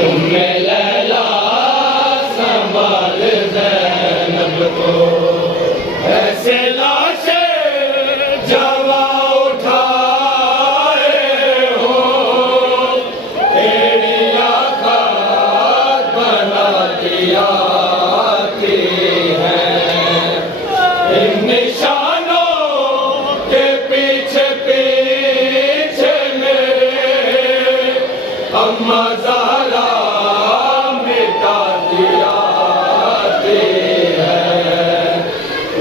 ام لیلا سنبھال زینب کو، ایسے لاشیں جواں اٹھائے ہو، ایڑیاں خاک بنا دیا کی ہیں، ان نشانوں کے پیچھے پیچھے میرے اماں زہرا مٹا دیا ہے،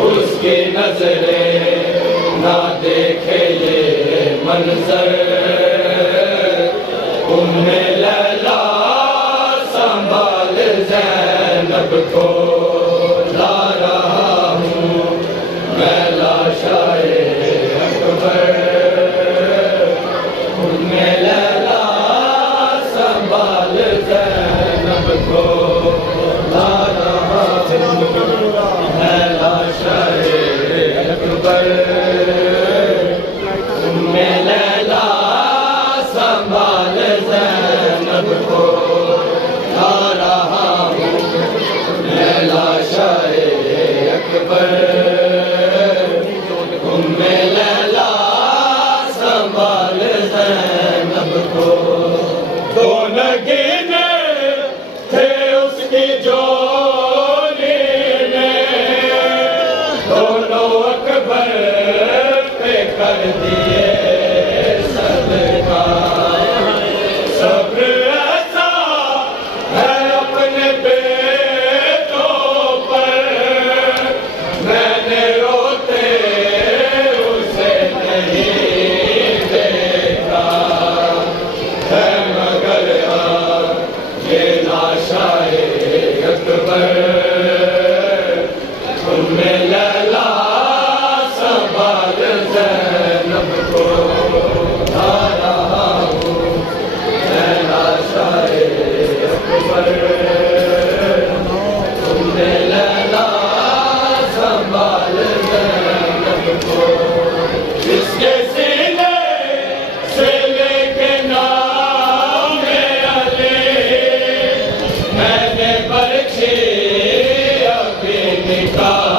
اس کی نظریں نہ دیکھے یہ منظر، ام لیلا سنبھال زینب کو، لا رہا ہوں میں لاشائے اکبر، ام لیلا سنبھال زینب کو، لا رہا ہوں میں لاشائے اکبر، ام لیلا سنبھال زینب کو، لا رہا ہوں میں لاشائے اکبر، ام لیلا سنبھال زینب کو، دو نگینے تھے اس کی جولی میں، دونوں اکبر پہ کر دیے صدقہ، صبر ایسا ہے اپنے بیٹوں پر، میں نے روتے اسے نہیں دیکھا، ہے مگر یہ لاشائے اکبر، ام لیلا سنبھال زینب کو، لا رہا ہوں میں لاشائے اکبر، ام لیلا سنبھال زینب کو، جس کے سینے سے لے کے نام علی میں نے برچھی ابھی نکالی